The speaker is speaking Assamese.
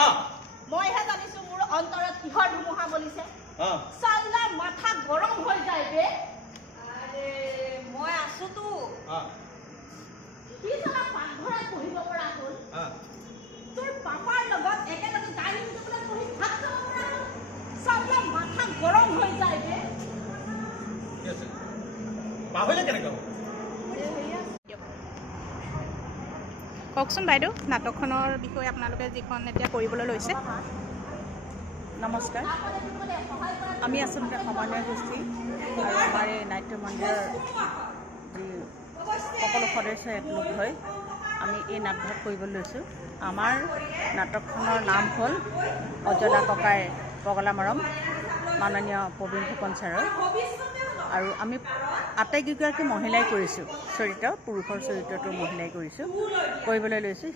মইহে জানিছো মোৰ অন্তৰত কিহৰ ধুমুহা বলিছে চাল্লা মাথা গৰম হৈ যায় বে আৰে মই আছোতো কি চালা পাকঘৰত পঢ়িব পৰা হ'ল তোৰ পাপাৰ লগত একেলগে ডাইনিং টেবুলত বহি ভাত খাব পৰা হ'ল চাল্লা মাথা গৰম হৈ যায় বে কি আছে পাহৰিলে কেনেকৈ কওকচোন বাইদেউ নাটকখনৰ বিষয়ে আপোনালোকে যিখন এতিয়া কৰিবলৈ লৈছে নমস্কাৰ আমি আচলতে সমন্বয় গোষ্ঠী আৰু আমাৰ এই নাট্য মন্দিৰৰ যি সকলো সদস্যই একলগ হৈ আমি এই নাটভাগ কৰিবলৈ লৈছোঁ আমাৰ নাটকখনৰ নাম হ'ল অজলা ককাই পগলা মৰম মাননীয় প্ৰবীণ ফুকন ছাৰৰ আৰু আমি আটাইকেইগৰাকী মহিলাই কৰিছোঁ চৰিত্ৰ পুৰুষৰ চৰিত্ৰটো মহিলাই কৰিছোঁ কৰিবলৈ লৈছোঁ।